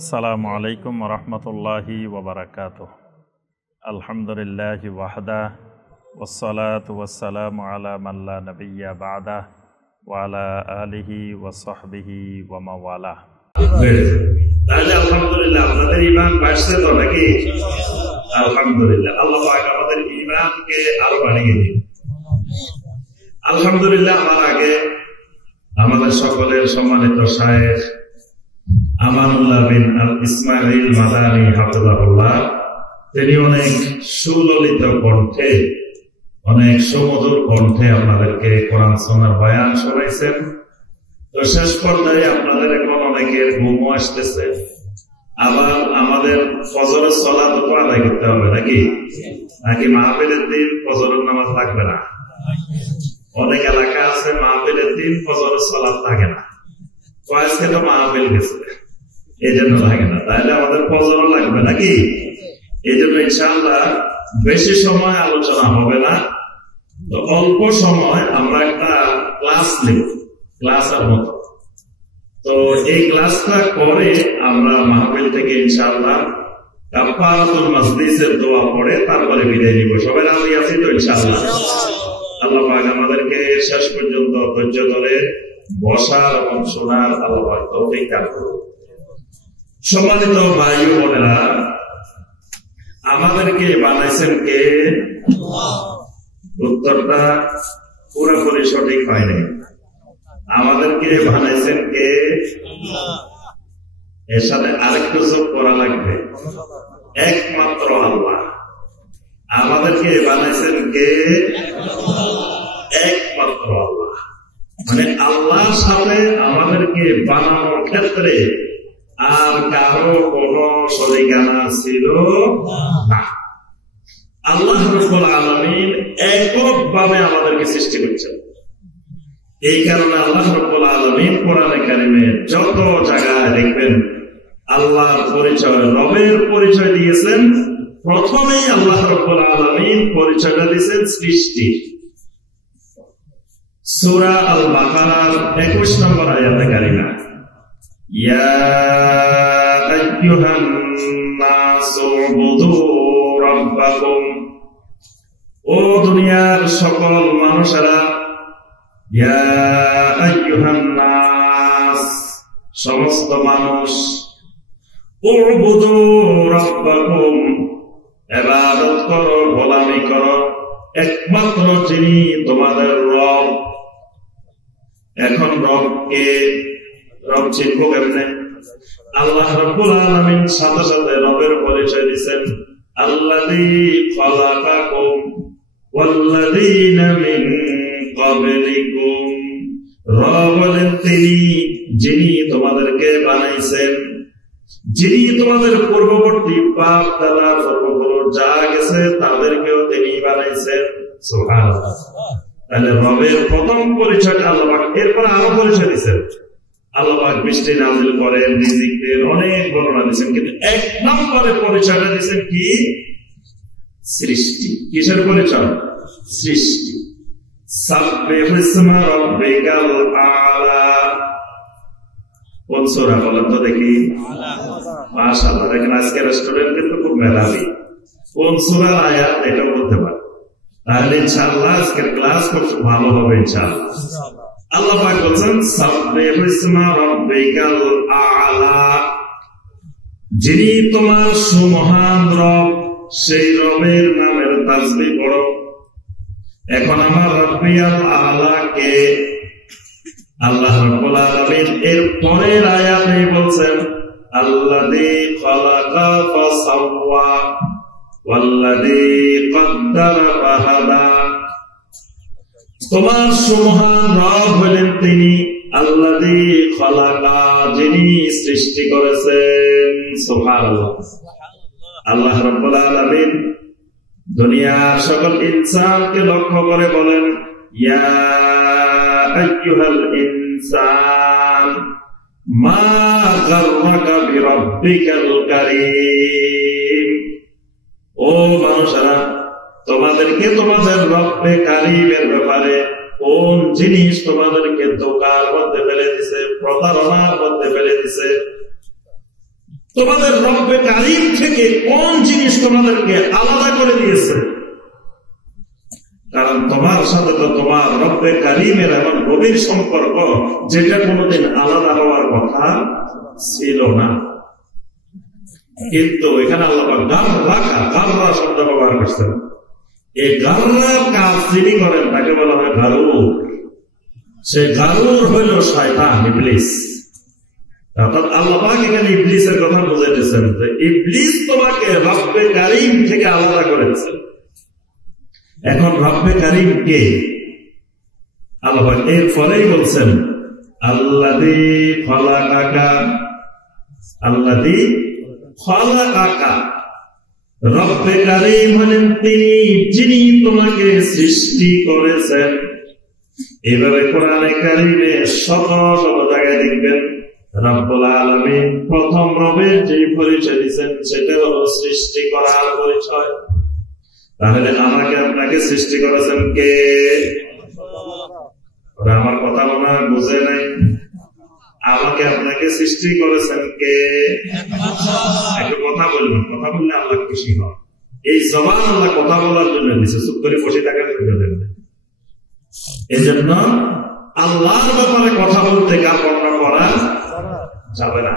আসসালামু আলাইকুম রহমতুল্লাহি ওবরাকাতুহ। আলহামদুলিল্লাহি ওয়াহদা ওয়াসসালাতু ওয়াসসালামু আলা মান লা নাবিয়্যা বা'দা ওয়া আলা আলিহি ওয়া সাহবিহি ওয়া মাওয়ালা। তাহলে আলহামদুলিল্লাহ আপনাদের ঈমান বাড়ছে তো নাকি? আলহামদুলিল্লাহ, আল্লাহ পাক আমাদের ঈমানকে আরো বাড়িয়ে দিন। আলহামদুলিল্লাহ। আমার আগে আমাদের সকলের সম্মানিত শায়েখ আমানুল্লাহ বিন আল ইসমাইল মাদানী হাফিজাহুল্লাহ, তিনি অনেক সুললিত কণ্ঠে, অনেক সুমধুর কণ্ঠে আপনাদেরকে কোরআন সুন্নাহর বয়ান শোনাইছেন। তো শেষ পর্যায়ে আপনাদের এখন অনেকের ঘুমও আসতেছে, আবার আমাদের ফজরের সালাত তো আদায় করতে হবে নাকি? মাহফিলের দিন ফজরের নামাজ থাকবে না? অনেক এলাকা আছে মাহফিলের দিন ফজরের সালাত থাকে না, তো আজকে তো মাহফিল গেছে এই জন্য লাগে না, তাহলে আমাদের ফজরও লাগবে নাকি? এই জন্য ইনশাআল্লাহ বেশি সময় আলোচনা হবে না, তো অল্প সময় আমরা একটা ক্লাস নেব, ক্লাসের মতো। তো এই ক্লাসটা করে আমরা মাহফিল থেকে ইনশাআল্লাহ কাফারাতুল মাজলিসের দোয়া পড়ে তারপরে বিদায় নিব। সবাই রাজি আছি তো ইনশাআল্লাহ? আল্লাহ পাক আমাদেরকে শেষ পর্যন্ত ধৈর্য ধরে বসার এবং শোনার আল্লাহ পাক তৌফিক দান করুন। সম্মানিত ভাই ও বোনেরা, আমাদেরকে বানাইছেন কে? উত্তরটা পুরোপুরি সঠিক হয়নি। আমাদেরকে বানাইছেন কে? এর সাথে আরেকটু যোগ করা লাগবে, একমাত্র আল্লাহ। আমাদেরকে বানাইছেন কে? একমাত্র আল্লাহ। মানে আল্লাহর সাথে আমাদেরকে বানানোর ক্ষেত্রে আর কারো কোন শরীকানা ছিল না। আল্লাহ রাব্বুল আলামিন এককভাবে আমাদেরকে সৃষ্টি করেছেন। এই কারণে আল্লাহ রাব্বুল আলামিন কোরআনে কারিমে যত জায়গায় দেখবেন আল্লাহর পরিচয়, রবের পরিচয় দিয়েছেন। প্রথমেই আল্লাহ রাব্বুল আলামিন পরিচয়টা দিয়েছেন সৃষ্টি। সূরা আল বাকারার 21 নম্বর আয়াতে কারিমা, ইয়া আইয়ুহান নাসু উবুদু রাব্বাকুম, ও দুনিয়ার সকল মানুষেরা, ইয়া আইয়ুহান নাস, সমস্ত মানুষ, উবুদু রাব্বাকুম, ইবাদত করো, গোলামি করো একমাত্র যিনি তোমাদের রব। এখন রবকে, রব চিনব কেমনে? আল্লাহ রাব্বুল আলামিন সাথে সাথে রবের পরিচয় দিয়েছেন, আল্লাযী খালাকাকুম ওয়াল্লাযীনা মিন ক্বাবলিকুম। রব বলেন তিনি যিনি তোমাদেরকে বানাইছেন, যিনি তোমাদের পূর্ববর্তী বাপ দাদা পূর্বপুরুষ যারা গেছে তাদেরকেও তিনি বানাইছেন। সুবহানাল্লাহ। তাহলে রবের প্রথম পরিচয়টা আল্লাহ, এরপর আরো পরিচয় দিচ্ছেন। আল্লাহ বৃষ্টি নাজিল করেন, রিজিক দেন, অনেক বর্ণনা দিচ্ছেন, কিন্তু এক নম্বরে পরিচয়টা দিচ্ছেন কি? সৃষ্টি। কিসের পরিচয়? সৃষ্টি। সাব্বিহ ইসমা রাব্বিকাল আ'লা। কোন সূরা বলেন তো দেখি? মাশাআল্লাহ, দেখেন আজকে স্টুডেন্ট কিন্তু খুব মেধাবী। কোন সূরার আয়াত এটা বলতে পারে, তাহলে ইনশাআল্লাহ আজকের ক্লাস খুব ভালো হবে ইনশাআল্লাহ। আল্লাহ পাক বলেন, সাব্বিহ ইসমা রাব্বিকাল আ'লা, যিনি তোমার সুমহান রব, সেই রবের নামের তাসবিহ পড়ো। এখন আমার রাব্বিয়াল আ'লা কে? আল্লাহ রাব্বুল আলামিন এর পরের আয়াতে বলছেন, আল্লাযী খালাকা ফাসাওয়া ওয়াল্লাযী কদ্দারা ফাহাদা। তোমার সুমহান রব হলেন তিনি আল্লাযী খালাকা, যিনি সৃষ্টি করেছেন। সুবহানাল্লাহ। আল্লাহ রাব্বুল আলামিন দুনিয়ার সকল ইনসানকে লক্ষ্য করে বলেন, ইয়া আইয়ুহাল ইনসান মা গাররাকা বিরাব্বিকাল কারীম। ও মানুষেরা, তোমাদেরকে তোমাদের রব্বে কারীমের ব্যাপারে কোন জিনিস তোমাদেরকে ধোঁকার মধ্যে ফেলে দিছে, প্রতারণার মধ্যে ফেলে দিছে? তোমাদের রব্বে কারীম থেকে কোন জিনিস তোমাদেরকে আলাদা করে দিয়েছে? কারণ তোমার সাথে তো তোমার রব্বে কারীমের এমন গভীর সম্পর্ক যেটা কোনোদিন আলাদা হওয়ার কথা ছিল না। কিন্তু এখানে আল্লাহ গাররা শব্দ ব্যবহার করছেন। এই গাররার কাজ যিনি করেন তাকে বলা হয় গারুর। সে গারুর হইল শয়তান, ইবলিস। অর্থাৎ আল্লাহ পাক এখানে ইবলিসের কথা বুঝাইতেছেন যে ইবলিস তোমাকে রব্বে কারীম থেকে আলাদা করেছে। এখন রব্বে কারীম কে? আল্লাহ পাক এর পরেই বলছেন আল্লাযী খলাকাকা, আল্লাযী খলাকাকা। রব্বে কারীম হলেন তিনি যিনি তোমাকে সৃষ্টি করেছেন। এভাবে কোরআনে কারীমে শত শত জায়গায় দেখবেন রব্বুল আলামিন প্রথম রবের যে পরিচয় দিচ্ছেন সেটা হলো সৃষ্টি করার পরিচয়। তাহলে আমাকে আপনাকে সৃষ্টি করেছেন কে? ওরা আমার কথা মনে হয় বুঝে নাই। আমাকে আপনাকে সৃষ্টি করেছেন কে? একটু কথা বলবেন, কথা বললে আল্লাহ খুশি হয়। এই জবান আল্লাহ কথা বলার জন্য দিচ্ছে, চুপ করে বসে থাকার জন্য দেন। এই জন্য আল্লাহর ব্যাপারে কথা বলতে কার্পণ্য করা যাবে না।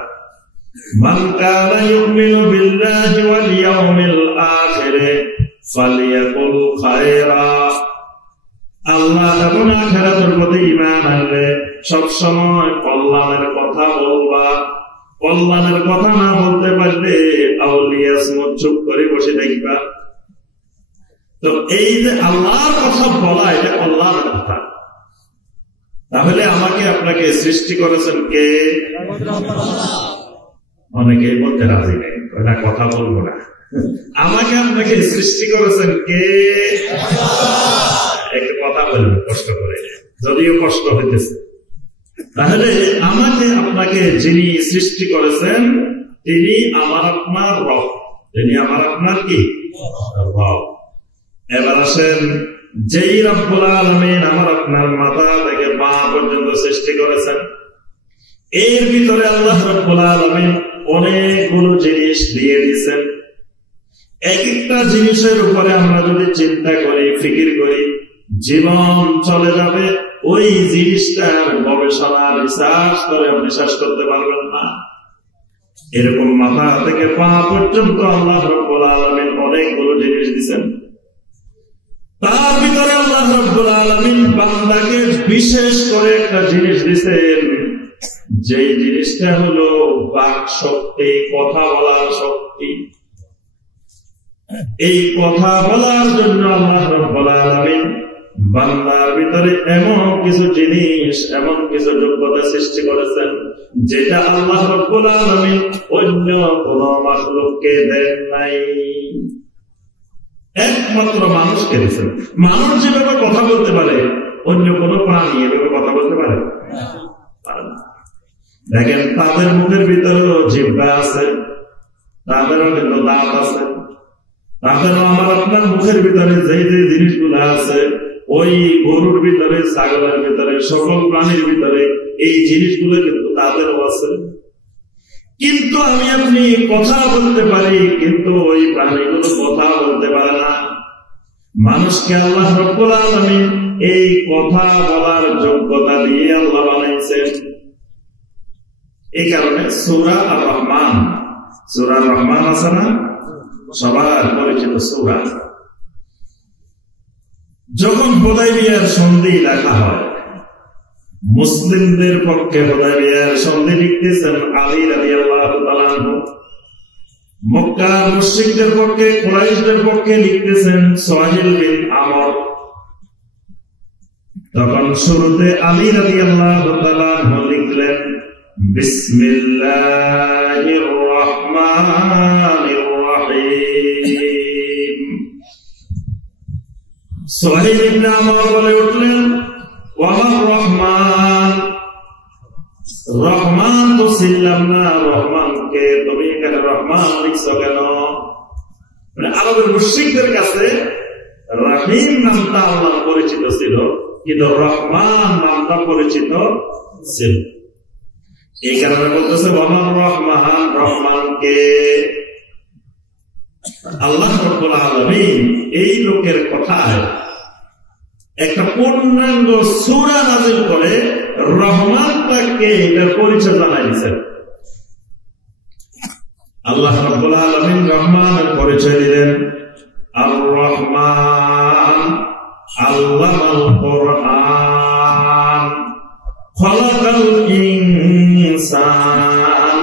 মান কানা ইউমিনু বিল্লাহি ওয়াল ইয়াউমিল আখির ফালিয়াকুল খায়রা। আল্লাহ এবং আখিরাতের প্রতি ঈমান আনলে সব সময় কল্যাণের কথা বলবা। কল্যাণের কথা না বলতে পারলে আউলিয়াস চুপ করে বসে দেখবা। তো এই যে আল্লাহর কথা বলা, এটা কল্যাণের কথা। তাহলে আমাকে আপনাকে সৃষ্টি করেছেন কে? অনেকে বলতে রাজি নেই, না কথা বলবো না। আমাকে আপনাকে সৃষ্টি করেছেন কে? একটু কথা বলবো কষ্ট করে, যদিও কষ্ট হইতেছে। তাহলে আমাকে আপনাকে যিনি সৃষ্টি করেছেন তিনি আমার আপনার রব, তিনি আমার আপনার কি রব। এবার আসেন, যেই রব্বুল আলামিন আমার আপনার মাথা থেকে পা পর্যন্ত সৃষ্টি করেছেন, এর ভিতরে আল্লাহ রব্বুল আলামিন অনেকগুলো জিনিস দিয়ে দিয়েছেন। এক একটা জিনিসের উপরে আমরা যদি চিন্তা করি, ফিকির করি, জীবন চলে যাবে। ওই জিনিসটার গবেষণা রিসার্চ করে আপনি শেষ করতে পারবেন না। এরকম মাথা থেকে পা পর্যন্ত আল্লাহ রব্বুল আলামিন অনেকগুলো জিনিস দিয়েছেন। তার ভিতরে আল্লাহ রব্বুল আলামিন বান্দাকে বিশেষ করে একটা জিনিস দিয়েছেন, যে জিনিসটা হলো বাক শক্তি, কথা বলার শক্তি। এই কথা বলার জন্য আল্লাহ রব্বুল আলামিন বান্দার ভিতরে এমন কিছু জিনিস, এমন কিছু যোগ্যতা সৃষ্টি করেছেন যেটা আল্লাহ রব্বুল আলামিন অন্য কোন মাখলুককে দেন নাই, একমাত্র মানুষকে দিয়েছেন। মানুষ যেভাবে কথা বলতে পারে অন্য কোন প্রাণী এভাবে কথা বলতে পারে? দেখেন, তাদের মুখের ভিতরেও জিহ্বা আছে, তাদেরও কিন্তু দাঁত আছে, তাদেরও আমার আপনার মুখের ভিতরে যে যে জিনিসগুলো আছে, ওই গরুর ভিতরে, ছাগলের ভিতরে, সকল প্রাণীর ভিতরে এই জিনিসগুলো কিন্তু তাদেরও আছে। কিন্তু আমি আপনি কথা বলতে পারি, কিন্তু ওই প্রাণীগুলো কথা বলতে পারে না। মানুষকে আল্লাহ রব্বুল আলামিন এই কথা বলার যোগ্যতা দিয়ে আল্লাহ বানাইছেন। এই কারণে সূরা আর-রহমান, সূরা আর-রহমান আছে না, সবার পরিচিত সূরা। যখন হুদায়বিয়ার সন্ধি লেখা হয়, মুসলিমদের পক্ষে হুদায়বিয়ার সন্ধি লিখতেছেন আলী রাদিয়াল্লাহু তাআলা আনহু। মক্কার মুশরিকদের পক্ষে, কুরাইশদের পক্ষে লিখতেছেন সুহাইল বিন আমর। তখন শুরুতে আলী রাদিয়াল্লাহু তাআলা আনহু লিখলেন বিসমিল্লাহির রহমানির রহিম। সুহাইল ইবনে আমর বলে উঠলেন, ওয়ামার রহমান, রহমান তো ছিলাম না, রহমানকে তুমি এখানে রহমান লিখছো কেন? আরবের মুশরিকদের কাছে রহিম নামটা আল্লাহ পরিচিত ছিল, কিন্তু রহমান নামটা পরিচিত ছিল। এই কারণে বলতেছে ওয়ামার রহমান, রহমান কে? আল্লাহ রাব্বুল আলামিন এই লোকের কথায় একটা পূর্ণাঙ্গ সূরা নাযিল করে রহমানটাকে এটার পরিচয় জানাই দিয়েছেন। আল্লাহ রাব্বুল আলামিন রহমানের পরিচয় দিলেন, আর রহমান আল্লামাল কুরআন খালাকাল ইনসান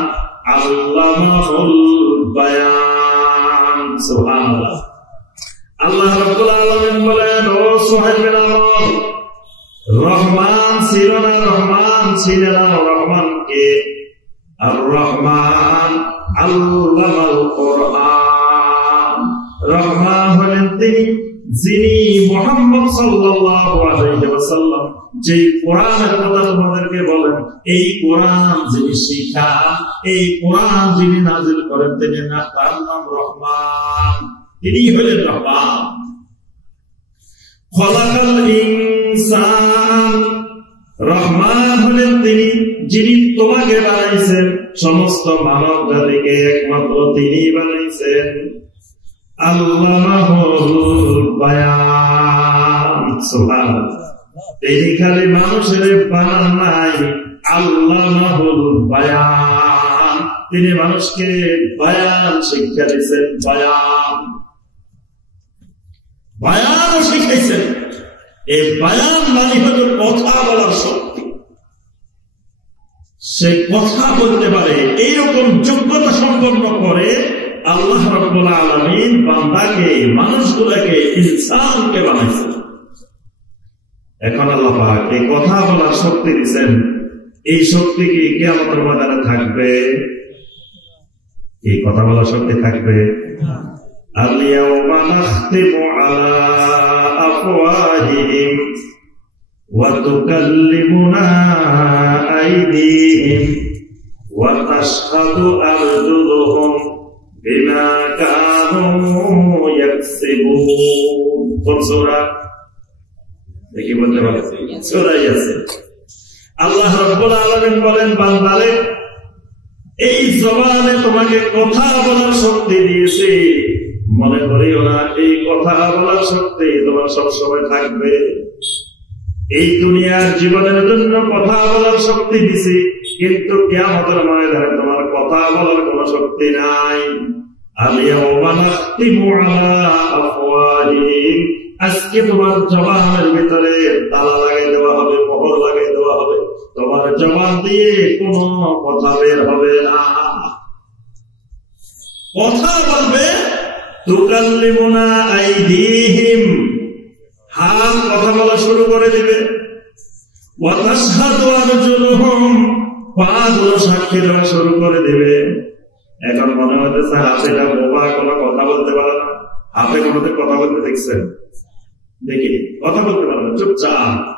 আল্লামাহুল বায়ান। সুবহানাল্লাহ। আল্লাহ রাব্বুল আলামিন বলেন, ও সোহেল বিন আমর, রহমান ছিল না, রহমান ছিল না, রহমান কে? আর রহমান আল্লামাল কুরআন। রহমান হলেন তিনি যিনি মুহাম্মদ সাল্লাল্লাহু আলাইহি ওয়াসাল্লাম যে কোরআনের কথা তোমাদেরকে বলেন, এই কোরআন যিনি শিখান, এই কোরআন যিনি নাযিল করেন, তিনি না, তার নাম রহমান, তিনি হলেন রহমান। খালাকাল ইনসান, রহমান হলেন তিনি যিনি তোমাকে বানাইছেন, সমস্ত মানব জাতিকে একমাত্র তিনি বানাইছেন। আল্লামাহুল বায়ান। সুবহানাল্লাহ। তিনি খালি মানুষের বানান নাই, আল্লামাহুল বায়ান, তিনি মানুষকে বায়ান শিক্ষা দিয়েছেন। বায়ান শিখাইছেন। এই বায়ান মানে হল কথা বলার শক্তি। সে কথা বলতে পারে, এইরকম যোগ্যতা সম্পন্ন করে আল্লাহ রাব্বুল আলামিন বান্দাকে, মানুষগুলোকে, ইনসানকে বানাইছেন। এখন আল্লাহ পাক এই কথা বলার শক্তি দিয়েছেন। এই শক্তি কি কিয়ামতের ময়দানে থাকবে? এই কথা বলার শক্তি থাকবে? আল-ইয়াওমা নাখতিমু আলা আফওয়াহিহিম ওয়া তুকাল্লিমুনা আইদিহিম ওয়া তাশহাদু আরজুলুহুম বিমা কানু ইয়াকসিবুন। কোন সূরা? দেখি বলতে পারে সূরাই আছে। আল্লাহ রাব্বুল আলামিন বলেন, বান্দারে, এই জবানে তোমাকে কথা বলার শক্তি দিয়েছে। মনে করিও না এই কথা বলার শক্তি তোমার সবসময় থাকবে। এই দুনিয়ার জীবনের জন্য কথা বলার শক্তি দিছি, কিন্তু কিয়ামতের ময়দানে তোমার কথা বলার কোন শক্তি নাই। আল-ইয়াওমা নাখতিমু আলা আফওয়াহিহিম, আজকে তোমার জবানের ভিতরে তালা লাগাই দেওয়া হবে, মোহর লাগাই দেওয়া হবে। তোমার জবান দিয়ে কোনো কথা বের হবে না। কথা বলবে, তুকাল্লিমুনা আইদিহিম, হাত কথা বলা শুরু করে দিবে। ওয়া তাশহাদু আরজুলুহুম, পাগুলো সাক্ষী দেওয়া শুরু করে দিবে। এখন মনে হতেছে হাতেটা বোবা, কোনো কথা বলতে পারে না। হাতে কোনোদিন কথা বলতে দেখছেন? দেখি, কথা বলতে পারে না, চুপচাপ।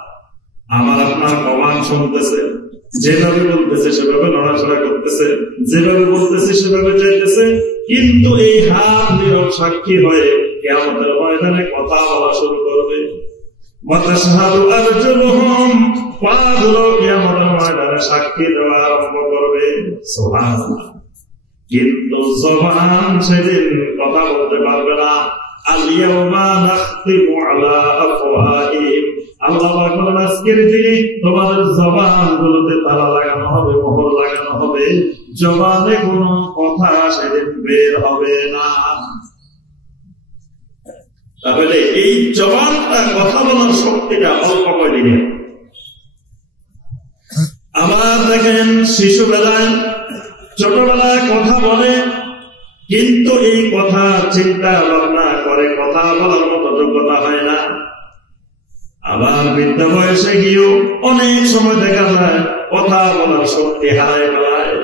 আমার আপনার কমান শুনতেছে, যেভাবে বলতেছে সেভাবে নড়াচড়া করতেছে, যেভাবে বলতেছে সেভাবে চাইতেছে, কিন্তু এই হাত নীরব সাক্ষী হয়ে কিয়ামতের ময়দানে কথা বলা শুরু করবে। ওয়া তাশহাদু আরজুলুহুম, পাগুলো কিয়ামতের ময়দানে সাক্ষী দেওয়া আরম্ভ করবে। সুবহানাল্লাহ। কিন্তু জবান সেদিন কথা বলতে পারবে না। আল-ইয়াওমা নাখতিমু আলা আফওয়াহিহিম, আল্লাহ পাক বলেন, আজকের দিনে তোমাদের জবানগুলোতে তালা লাগানো হবে, মোহর লাগানো হবে। জবানে কোনো কথা সেদিন বের হবে না। তাহলে এই জবানটা, কথা বলার শক্তিটা অল্প কয়দিনে। আবার দেখেন, শিশুবেলায়, ছোটবেলায় কথা বলে, কিন্তু এই কথা চিন্তা ভাবনা করে কথা বলার মতো যোগ্যতা হয় না। আবার বৃদ্ধ বয়সে গিয়েও অনেক সময় দেখা যায় কথা বলার শক্তি হারায় ফেলায়।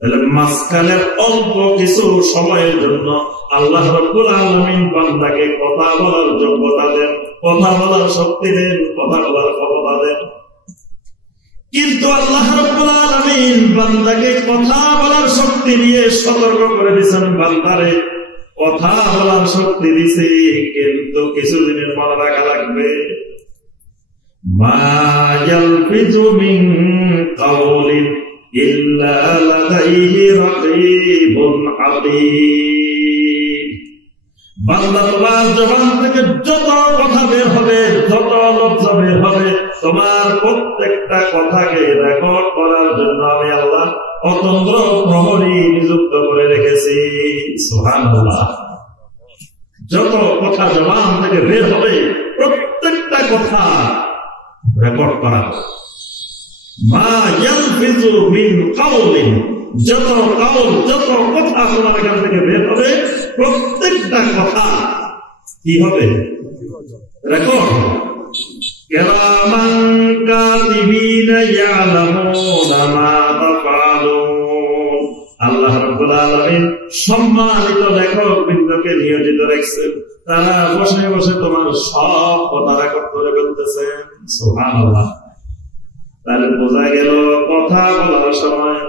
তাহলে মাঝখানের অল্প কিছু সময়ের জন্য আল্লাহ রাব্বুল আলামিন বান্দাকে কথা বলার যোগ্যতা দেন, কথা বলার শক্তি দেন, কথা বলার ক্ষমতা দেন। কিন্তু আল্লাহ রাব্বুল আলামিন বান্দাকে কথা বলার শক্তি দিয়ে সতর্ক করে দিয়েছেন, বান্দারে কথা বলার শক্তি দিছে, কিন্তু কিছুদিনের মনে রাখা লাগবে। মা ইয়ালফিজু মিন কাওলিন ইল্লা লাদাইহি রাকীবুন আযীম। বান্দা তোমার জবান থেকে যত কথা বের হবে, যত লফজ বের হবে, তোমার প্রত্যেকটা কথাকে রেকর্ড করার জন্য আমি আল্লাহ অতন্ত্র প্রহরী নিযুক্ত করে রেখেছি। সুবহানাল্লাহ। যত কথা জবান থেকে বের হবে প্রত্যেকটা কথা রেকর্ড করা। মা ইয়ালফিযু মিন কাওলিন, যত কাউল, যত কথা তোমার এখান থেকে বের হবে প্রত্যেকটা কথা কি হবে? রেকর্ড। কিরামান কাতিবিনা ইয়ালামুনা মা তাফআলুন। আল্লাহ রাব্বুল আলামিন সম্মানিত লেখক বৃন্দকে নিয়োজিত রাখছেন, তারা বসে বসে তোমার সব কথা রেকর্ড করে ফেলতেছেন। সুবহানাল্লাহ। তাহলে বোঝা গেল কথা বলার সময়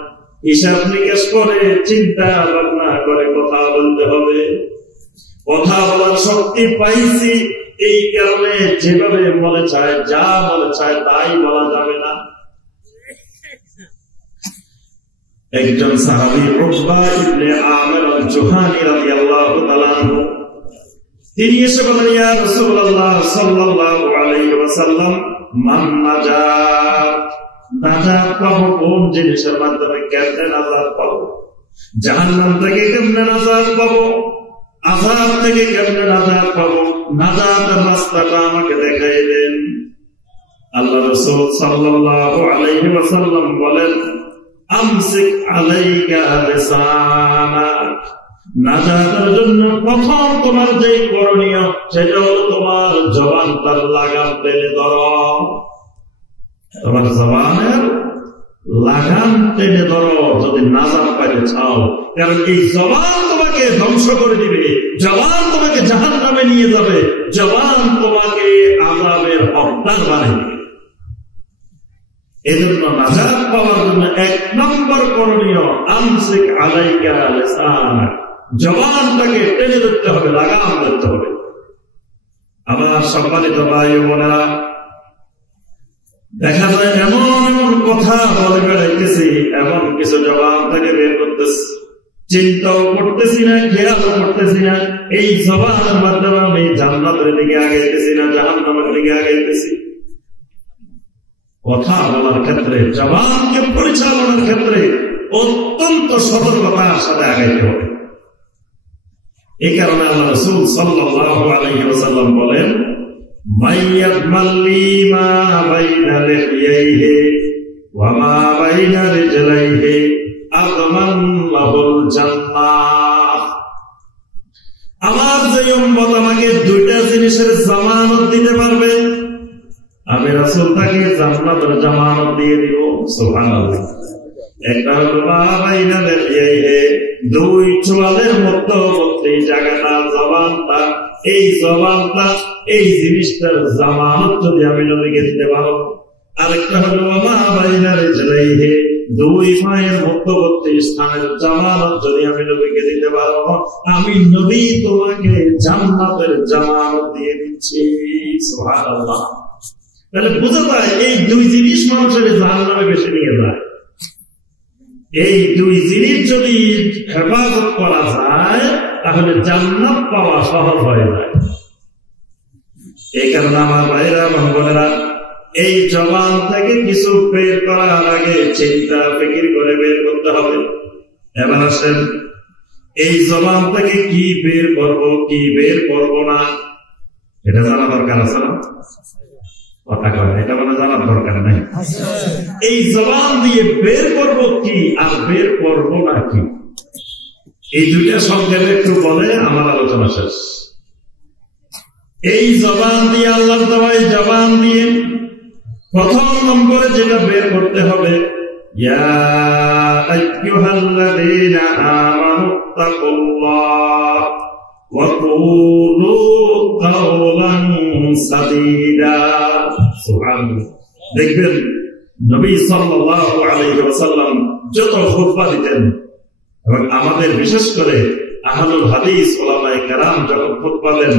হিসাব নিকাশ করে চিন্তা ভাবনা করে কথা বলতে হবে। কথা বলার শক্তি পাইছি, এই কারণে যেভাবে মনে চায়, যা মনে চায় তাই বলা যাবে না। একজন সাহাবী উকবা ইবনে আমির আল-জুহানী রাদিয়াল্লাহু তাআলা আনহু, তিনি এসে বলেন, ইয়া রাসূলুল্লাহ সাল্লাল্লাহু আলাইহি ওয়াসাল্লাম, মান নাজাত, নাজাত পাবো কোন জিনিসের মাধ্যমে? কেমনে নাজাত পাবো? জাহান্নাম থেকে কেমনে নাজাত পাবো? আযাব থেকে কেমনে নাজাত পাবো? নাজাতের রাস্তাটা আমাকে দেখাই দেন। আল্লাহ রাসূল সাল্লাল্লাহু আলাইহি ওয়াসাল্লাম বলেন, আমসিক আলাইকা লিসানাক। নাজাতের জন্য প্রথম তোমার যে করণীয় সেটা হলো তোমার জবানটার লাগাম টেনে ধরো। তোমার জবানের লাগাম টেনে ধরো যদি নাজাত পাইতে চাও, কারণ এই জবান তোমাকে ধ্বংস করে দিবে, জবান তোমাকে জাহান্নামে নিয়ে যাবে, জবান তোমাকে আযাবের হকদার বানিয়ে দিবে। এজন্য নাজাত পাওয়ার জন্য এক নম্বর করণীয় আমসিক আলাইকা লিসানাক, জবানটাকে টেনে ধরতে হবে, লাগাম ধরতে হবে। আমার সম্মানিত ভাই ও বোনেরা, দেখা যায় এমন এমন কথা বলে বেড়াইতেছি, এমন কিছু জবান থেকে বের করতেছি, চিন্তাও করতেছি না, খেয়ালও করতেছি না। এই জবানের মাধ্যমে আমি জান্নাতের দিকে আগাইতেছি না জাহান্নামের দিকে আগাইতেছি। কথা বলার ক্ষেত্রে, জবানকে পরিচালনার ক্ষেত্রে অত্যন্ত সতর্কতার সাথে আগাইতে হবে। এই কারণে আল্লাহ রাসূল সাল্লাল্লাহু আলাইহি ওয়াসাল্লাম বলেন, মাইয়াদমাল্লি মা বাইনা লিহিয়াইহি ওয়া মা বাইনা রিজলাইহি আযমান লাহুল জান্নাহ। আমার যে উম্মত আমাকে দুইটা জিনিসের জামানত দিতে পারবে, আমি রাসূল তাকে জান্নাতের জামানত দিয়ে দিব। সুবহানাল্লাহ। একটা হলো মা বাইনা লিহিয়াইহি, দুই চোয়ালের মধ্যবর্তী জায়গাটা, জবানটা, এই জবানটা, এই জিনিসটার জামানত যদি আমি নবীকে দিতে পারো। আরেকটা হলো মা বাইনা রিজলাইহি, দুই পায়ের মধ্যবর্তী স্থানের জামানত যদি আমি নবীকে দিতে পারো, আমি নবী তোমাকে জান্নাতের জামানত দিয়ে দিচ্ছি। সুবহানাল্লাহ। তাহলে বোঝা যায় এই দুই জিনিস মানুষের জাহান্নামে বেশি নিয়ে যায়। এই দুই জিনিস যদি হেফাজত করা যায় তাহলে জান্নাত পাওয়া সহজ হয়ে যায়। এই কারণে আমার ভাইরা এবং বোনেরা, এই জবান থেকে কিছু বের করার আগে চিন্তা ফিকির করে বের করতে হবে। এবার আসেন, এই জবান থেকে কি বের করব, কি বের করব না, এটা জানা দরকার আছে না? কথা কয় এটা মানে জানার দরকার নাই। এই জবান দিয়ে বের করব কি আর বের করব না কি, এই দুইটা সংক্ষেপে একটু বলে আমার আলোচনা শেষ। এই জবান দিয়ে, আল্লাহর দেওয়া এই জবান দিয়ে প্রথম নম্বরে যেটা বের করতে হবে, ইয়া আইয়ুহাল্লাযীনা আমানুত্তাকুল্লাহ ওয়া কুলু কাওলান সাদীদা। সুবহানাল্লাহ। দেখবেন নবী সাল্লাল্লাহু আলাইহি ওয়াসাল্লাম যত খুতবা দিতেন, এবং আমাদের বিশেষ করে আহলুল হাদিস উলামায়ে কেরাম যখন খুতবা দেন,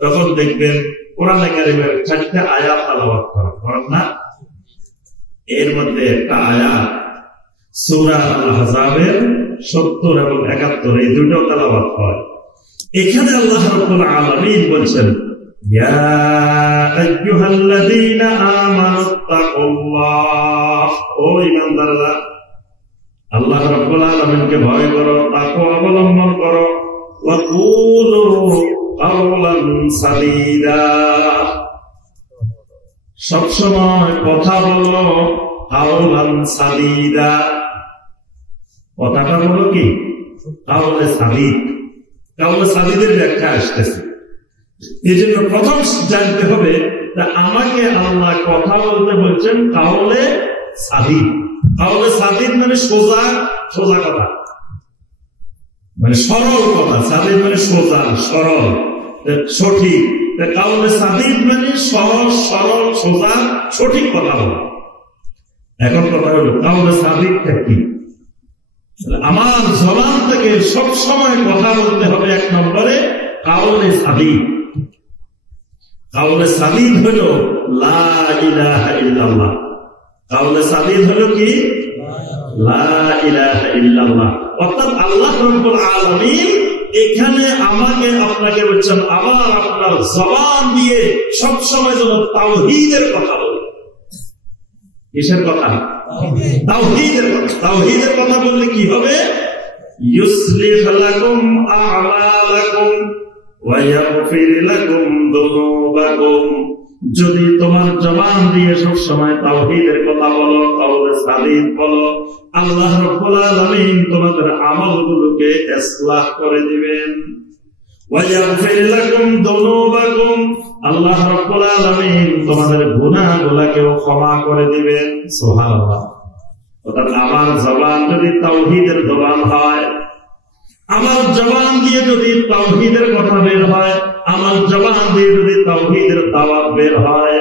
তখন দেখবেন কোরআনে কারীমের 4টা আয়াত তেলাওয়াত করেন না? এর মধ্যে একটা আয়াত সূরা আল-আহজাবের 70 এবং 71 এই দুটো তেলাওয়াত হয়। এখানে আল্লাহ রাব্বুল আলামিন বলছেন, ইয়া আইয়ুহাল্লাযীনা আমানুত্তাকুল্লাহ, ও ঈমানদাররা, আল্লাহ রাব্বুল আলামিনকে ভয় করো, তাকওয়া অবলম্বন করো, ওয়া কুলু কাওলান সাদীদা, সবসময় কথা বলো কাওলান সাদীদা। কথাটা হলো কি? কাওলে সাদীদ। কাওলে সাদীদের ব্যাখ্যা আসতেছে। এই জন্য প্রথম জানতে হবে আমাকে আল্লাহ কথা বলতে বলছেন কাওলে সাদীদ। কাওলে সাদীদ মানে সোজা সোজা কথা, মানে সরল কথা। সাদীদ মানে সোজা সরল সঠিক। কাওলে সাদীদ মানে সহজ সরল সোজা সঠিক কথা বলা। এখন কথা হলো কাওলে সাদীদটা কি? আমার জবান থেকে সব সময় কথা বলতে হবে এক নম্বরে কাওলে সাদীদ। কাওলে সাদীদ হলো লা ইলাহা ইল্লাল্লাহ। কাওলে সাদীদ হলো কি? লা ইলাহা ইল্লাল্লাহ। অর্থাৎ আল্লাহ রাব্বুল আলামিন এখানে আমাকে আপনাকে বলছেন আবার আপনার জবান দিয়ে সব সময় যেন তাওহীদের কথা বলে। কিসের কথা? তাওহীদের কথা। তাওহীদের কথা বললে কি হবে? ইউসলিহ লাকুম আ'মালাকুম ওয়া ইয়াগফির লাকুম যুনুবাকুম। যদি তোমার জবান দিয়ে সব সময় তাওহীদের কথা বলো, কাওলে সাদীদ বলো, আল্লাহ রাব্বুল আলামিন তোমাদের আমলগুলোকে ইসলাহ করে দিবেন। ওয়া ইয়াগফির লাকুম যুনুবাকুম, আল্লাহ রাব্বুল আলামিন তোমাদের গুনাহগুলোকেও ক্ষমা করে দিবেন। সুবহানাল্লাহ। অর্থাৎ আমার জবান যদি তাওহীদের জবান হয়, আমার জবান দিয়ে যদি তাওহীদের কথা বের হয়, আমার জবান দিয়ে যদি তাওহীদের দাওয়াত বের হয়,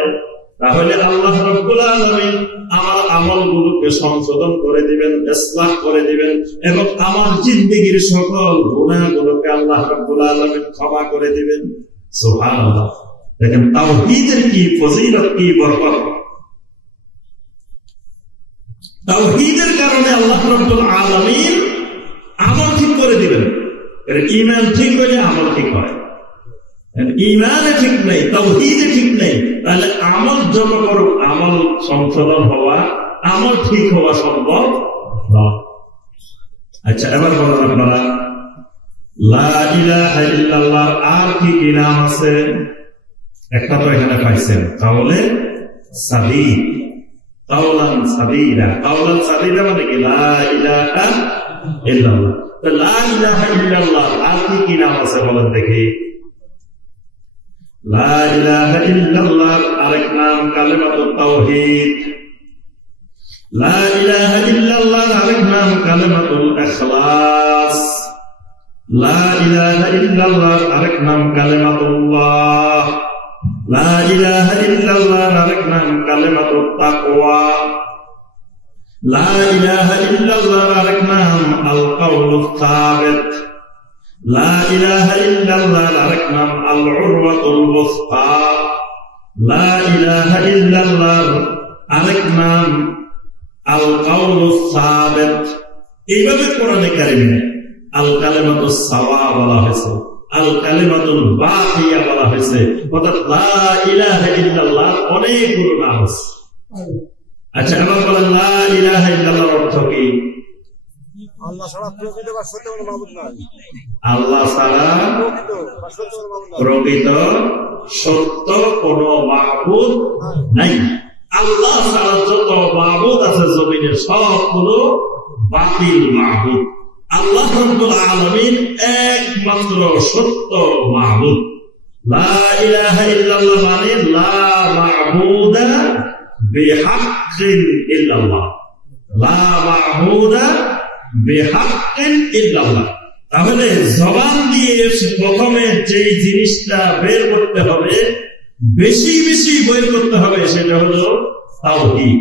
তাহলে আল্লাহ রাব্বুল আলামিন আমার আমলগুলোকে সংশোধন করে দিবেন, ইসলাহ করে দিবেন এবং আমার জিন্দেগীর সকল গুনাহগুলোকে আল্লাহ রাব্বুল আলামিন ক্ষমা করে দিবেন। সুবহানাল্লাহ। দেখেন তাওহীদের কি ফজিলত, কি বরকত। তাওহীদের কারণে আল্লাহ রাব্বুল আলামিন আমল ঠিক করে দিবেন। ঈমান ঠিক হলে আমল ঠিক হয়। ঈমানে ঠিক নেই, তাওহীদে ঠিক নেই, তাহলে আমল যত করুক আমল সংশোধন হওয়া, আমল ঠিক হওয়া সম্ভব নয়। আচ্ছা, এবার বলেন আপনারা লা ইলাহা ইল্লাল্লাহ আর কি কি নাম আছে? একটা তো এখানে পাইছেন, কাওলে সাদীদ, কাওলান সাদীদা। কাওলান সাদীদা মানে কি? লা ইলাহা ইল্লাল্লাহ। তো লা ইলাহা ইল্লাল্লাহ আর কি কি নাম আছে বলেন দেখি। লা ইলাহা ইল্লাল্লাহ আরেক নাম কালেমাতুত তাওহীদ। লা ইলাহা ইল্লাল্লাহ আরেক নাম কালেমাতুল ইখলাস। লা ইলাহা ইল্লাল্লাহ আরেক নাম কালেমাতুল্লাহ। লা ইলাহা ইল্লাল্লাহ আরেক নাম কালেমাতুত তাকওয়া। লা ইলাহা ইল্লাল্লাহ আরেক নাম আল কাউলুস সাবিত। লা ইলাহা ইল্লাল্লাহ আরেক নাম আল উরওয়াতুল ওয়াসকা। লা ইলাহা ইল্লাল্লাহ আরেক নাম আল কাউলুস সাবিত। এইভাবে কোরআনে কারিমে আল কালিমাতুস সাওয়া বলা হয়েছে, আল কালিমাতুল বাকিয়া বলা হয়েছে। অর্থাৎ লা ইলাহা ইল্লাল্লাহ অনেকগুলো নাম আছে। আচ্ছা, এবার বলেন লা ইলাহা ইল্লাল্লাহর অর্থ কি? আল্লাহ ছাড়া প্রকৃত সত্য কোন মাবুদ নাই। আল্লাহ ছাড়া যত মাবুদ আছে জমিনের সবগুলো বাতিল মাবুদ। আল্লাহ রাব্বুল আলামিন একমাত্র সত্য মাবুদ। লা ইলাহা ইল্লাল্লাহ মানে লা মাবুদা বিহাক্কিন ইল্লাল্লাহ। লা মাবুদা বিহাক্কিন ইল্লাল্লাহ। তাহলে জবান দিয়ে প্রথমে যে জিনিসটা বের করতে হবে, বেশি বেশি বের করতে হবে, সেটা হলো তাওহীদ।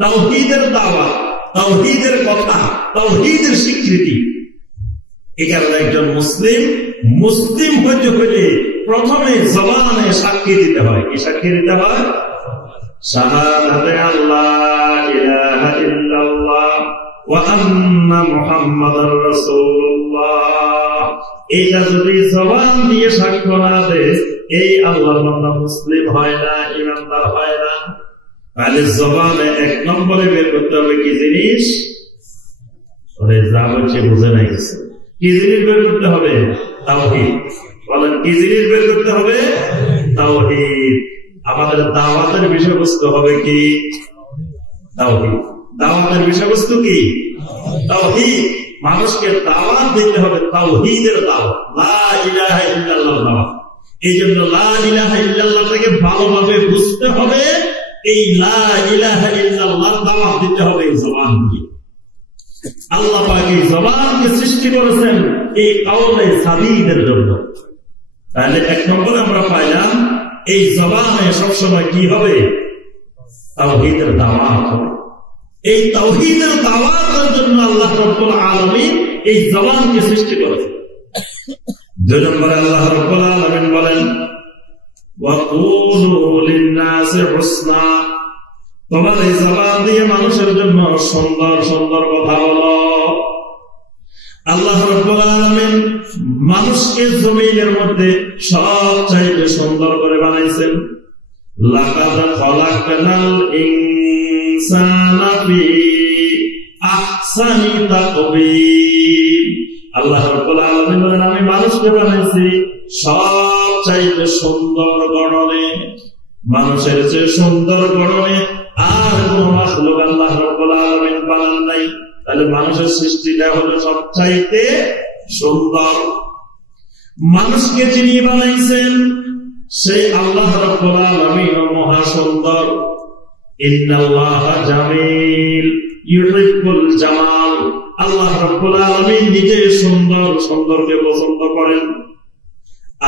তাওহীদের দাওয়াত, তাওহীদের কথা, তাওহীদের স্বীকৃতি। এই কারণে একজন মুসলিম হতে হলে প্রথমে জবানে সাক্ষী দিতে হয়। কি সাক্ষী দিতে হয়? শাহাদাতে আল্লাহ ইলাহা ইল্লাল্লাহ ওয়া আন্না মুহাম্মাদার রাসূলুল্লাহ, এটা যদি জবান দিয়ে সাক্ষ্য না দেয়, এই আল্লাহর বান্দা মুসলিম হয় না, ঈমানদার হয় না। তাহলে জবানে এক নম্বরে বের করতে হবে কি জিনিস? ওরে যা বলছে বুঝে নাই কিছু। কি জিনিস বের করতে হবে? তাওহীদ। বলেন কি জিনিস বের করতে হবে? তাওহীদ। আমাদের দাওয়াতের বিষয়বস্তু হবে কি? তাওহীদ। দাওয়াতের বিষয়বস্তু কি? তাওহীদ। মানুষকে দাওয়াত দিতে হবে, তাওহীদের দাওয়াত, লা ইলাহা ইল্লাল্লাহ দাওয়াত। এই জন্য লা ইলাহা ইল্লাল্লাহটাকে ভালোভাবে বুঝতে হবে। এই লা ইলাহা ইল্লাল্লাহ দাওয়াত দিতে হবে এই জবান দিয়ে। আল্লাহ পাক এই জবানকে সৃষ্টি করেছেন এই কাউলে সাদিদের জন্য। তাহলে এক নম্বরে আমরা পাইলাম এই জবানে সবসময় কি হবে? তাওহীদের দাওয়াত হবে। এই তাওহীদের দাওয়াতের জন্য আল্লাহ রাব্বুল আলামিন এই জবানকে সৃষ্টি করেছেন। দুই নম্বরে আল্লাহ রাব্বুল আলামিন বলেন, ওয়া কুলু লিন-নাসি হুসনা, তোমার এই জবান দিয়ে মানুষের জন্য সুন্দর সুন্দর কথা বলো। আল্লাহ রাব্বুল আলামিন মানুষকে জমিনের মধ্যে সবচাইতে সুন্দর করে বানাইছেন। লাকাদ খালাকনাল ইনসানা ফি আহসানি তাকবীর। আল্লাহ রাব্বুল আলামিন বলেন, আমি মানুষকে বানাইছি সবচাইতে সুন্দর গড়নে। মানুষের যে সুন্দর গড়নে আর কোন মাখলুক আল্লাহ রাব্বুল আলামিন বানান নাই। তাহলে মানুষের সৃষ্টিটা হলো সবচাইতে সুন্দর। মানুষকে যিনি বানাইছেন সেই আল্লাহ রাব্বুল আলামিন মহা সুন্দর। ইন্নাল্লাহা জামিল ইউহিব্বুল জামাল। আল্লাহ রাব্বুল আলামিন নিজে সুন্দর, সুন্দরকে পছন্দ করেন।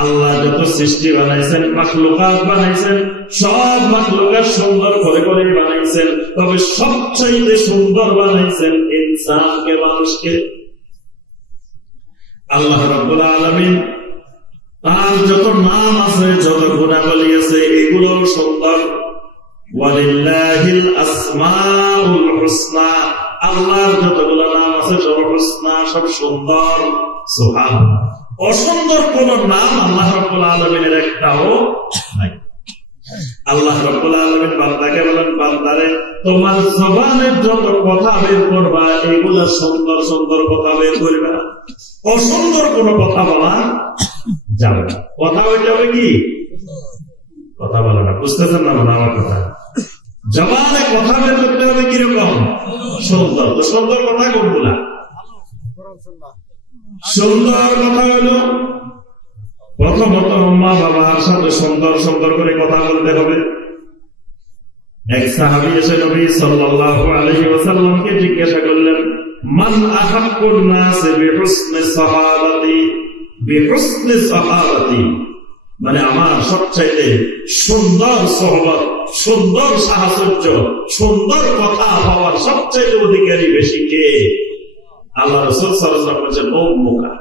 আল্লাহ যত সৃষ্টি বানাইছেন, মাখলুকাত বানাইছেন, সব মাখলুকাত সুন্দর করে করে বানাইছেন। তবে সবচাইতে সুন্দর বানাইছেন ইনসানকে, মানুষকে। আল্লাহ রাব্বুল আলামিন তার যত নাম আছে, যত গুণাবলী আছে, এগুলো সুন্দর। ওয়ালিল্লাহিল আসমাউল হুসনা, আল্লাহর যতগুলো নাম আছে সব হুসনা, সব সুন্দর। সুবহানাল্লাহ। অসুন্দর কোন নাম আল্লাহ রাব্বুল আলামিনের একটাও নাই। আল্লাহ রাব্বুল আলামিন বান্দাকে বলেন, বান্দারে তোমার জবানের যত কথা বের করবা এগুলা সুন্দর সুন্দর কথা বের করবা, অসুন্দর কোন কথা বলা যাবে না। কথা হইতে হবে কি? কথা বলা না। বুঝতেছেন না আমার কথা? জবানে কথা বের করতে হবে কিরকম? সুন্দর। তো সুন্দর কথা কোনগুলা? সুন্দর কথা হলো প্রথমত মা বাবার সাথে সুন্দর সুন্দর করে কথা বলতে হবে। এক সাহাবী এসে নবী সাল্লাল্লাহু আলাইহি ওয়াসাল্লামকে জিজ্ঞাসা করলেন, মান আহাক্কুন নাসি বিহুসনি সাহাবাতি, বিহুসনি সাহাবাতি মানে আমার সবচাইতে সুন্দর সহবত, সুন্দর সাহচর্য, সুন্দর কথা হওয়ার সবচাইতে অধিকারী বেশি কে? আল্লাহ রাসূল সাল্লাল্লাহু আলাইহি ওয়াসাল্লাম বলেন, উম্মুকা,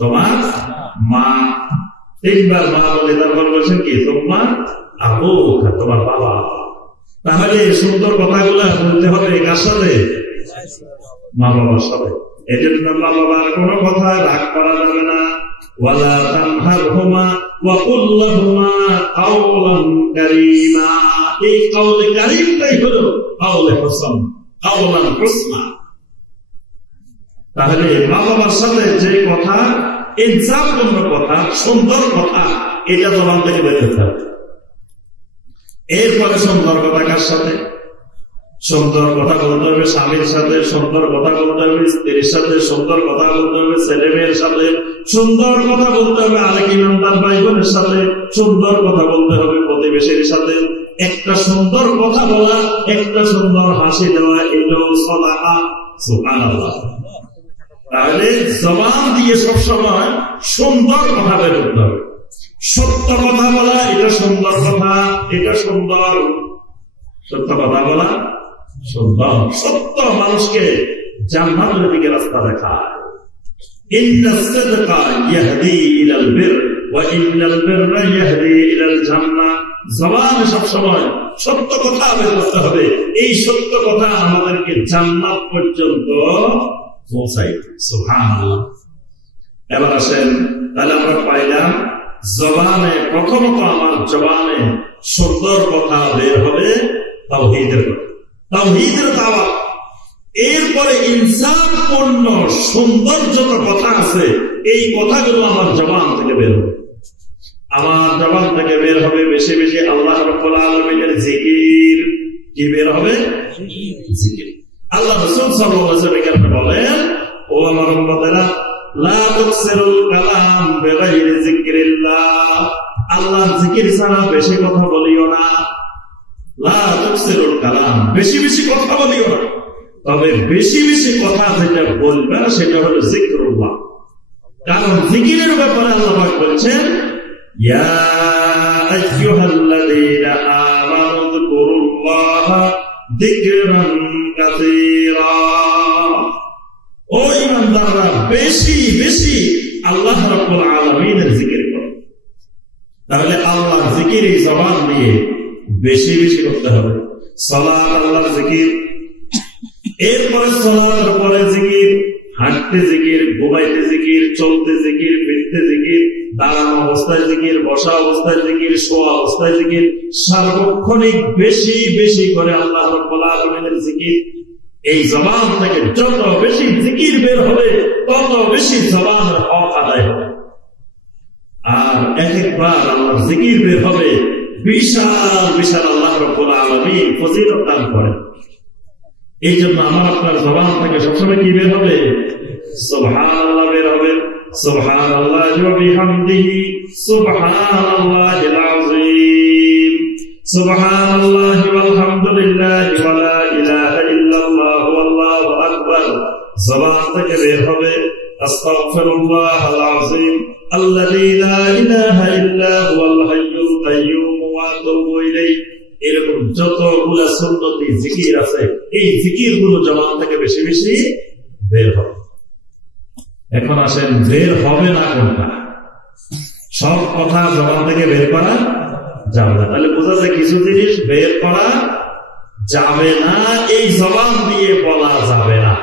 তোমার মা। তিনবার মা বলে তারপর বলছেন কি? তোমার আবুকা, তোমার বাবা। তাহলে সুন্দর কথাগুলো বলতে হবে কার সাথে? মা বাবার সাথে। এই জন্য মা বাবার কোনো কথা রাগ করা যাবে না। ওয়ালা তানহারহুমা ওয়া কুল লাহুমা কাওলান কারীমা। এই কাওলে কারীমটাই হলো কাওলে হুসন, কাওলান হুসনা। তাহলে মা বাবার সাথে যে কথা, ইনসাফপূর্ণ কথা, সুন্দর কথা, এটা জবান থেকে বের করতে হবে। এরপরে সুন্দর কথা কার সাথে? সুন্দর কথা বলতে হবে স্বামীর সাথে, সুন্দর কথা বলতে হবে স্ত্রীর সাথে, সুন্দর কথা বলতে হবে ছেলে মেয়ের সাথে, সুন্দর কথা বলতে হবে আরেক ইমানদার ভাই বোনের সাথে, সুন্দর কথা বলতে হবে প্রতিবেশীর সাথে। একটা সুন্দর কথা বলা, একটা সুন্দর হাসি দেওয়া, এটাও সাদাকা। সুবহানাল্লাহ। তাহলে জবান দিয়ে সবসময় সুন্দর কথা বের করতে হবে। সত্য কথা বলা, এটা সুন্দর কথা, এটা সুন্দর। সত্য কথা বলা সুন্দর। সত্য মানুষকে জান্নাতের দিকে রাস্তা দেখায়। ইন্নাস সিদকা ইয়াহদি ইলাল বির ওয়া ইন্নাল বিররা ইয়াহদি ইলাল জান্নাহ। জবানে সবসময় সত্য কথা বের করতে হবে। এই সত্য কথা আমাদেরকে জান্নাত পর্যন্ত পৌঁছাই। সুবহানাল্লাহ। এবার আসেন, তাহলে আমরা পাইলাম জবানে, প্রথমত আমার জবানে সুন্দর কথা বের হবে তাওহীদের কথা, তাওহীদের দাওয়াত। এরপরে ইনসাফপূর্ণ সুন্দর যত কথা আছে এই কথাগুলো আমার জবান থেকে বের হবে। আমার জবান থেকে বের হবে বেশি বেশি আল্লাহ রাব্বুল আলামিনের জিকির। কি বের হবে? জিকির। আল্লাহ রাসূল সাল্লাল্লাহু আলাইহি ওয়াসাল্লাম বলেন, ও আমার উম্মতেরা, লা তুকসিরুল কালাম বিগাইরি যিকরিল্লাহ, আল্লাহর জিকির ছাড়া বেশি কথা বলিও না। লা তুকসিরুল কালাম, বেশি বেশি কথা বলিও না, তবে বেশি বেশি কথা যেটা বলবে সেটা হলো যিকরুল্লাহ। কারণ জিকিরের ব্যাপারে আল্লাহ পাক বলছেন, ইয়া আইয়ুহাল্লাযীনা আমানু যিকুরুল্লাহা যিকরান কাসীরা, ও ঈমানদাররা বেশি বেশি আল্লাহ রাব্বুল আলামিনের জিকির করো। তাহলে আল্লাহর জিকির এই জবান দিয়ে বেশি বেশি করতে হবে। সালাত আল্লাহর জিকির, এরপরে সালাতের পরে জিকির, হাঁটতে জিকির, ঘুমাইতে জিকির, চলতে জিকির, ফিরতে জিকির, দাঁড়ানো অবস্থায় জিকির, বসা অবস্থায় জিকির, শোয়া অবস্থায় জিকির, সার্বক্ষণিক বেশি বেশি করে আল্লাহ রাব্বুল আলামিনের জিকির। এই জবান থেকে যত বেশি জিকির বের হবে তত বেশি জবানের হক আদায় হবে। আর এক একবার আল্লাহর জিকির বের হবে, বিশাল বিশাল আল্লাহ রাব্বুল আলামিন ফজিলত দান করেন। এই জন্য আমার আপনার জবান থেকে সবসময় কি বের হবে? সুবহানাল্লাহ বের হবে। সুবহানাল্লাহি ওয়া বিহামদিহি সুবহানাল্লাহিল আযীম, সুবহানাল্লাহি ওয়াল হামদুলিল্লাহি ওয়া লা ইলাহা ইল্লাল্লাহু ওয়াল্লাহু আকবার। জবান থেকে বের হবে আস্তাগফিরুল্লাহাল আযীম আল্লাযী লা ইলাহা ইল্লা হুয়াল হাইয়ুল কাইয়্যুম ওয়া আতুবু ইলাইহি। এরকম যতগুলো সুন্নতি জিকির আছে এই জিকির গুলো জবান থেকে বেশি বেশি বের হবে। এখন আসেন, বের হবে না কোনটা? সব কথা জবান থেকে বের করা যাবে না। তাহলে বোঝা যায় কিছু জিনিস বের করা যাবে না, এই জবান দিয়ে বলা যাবে না।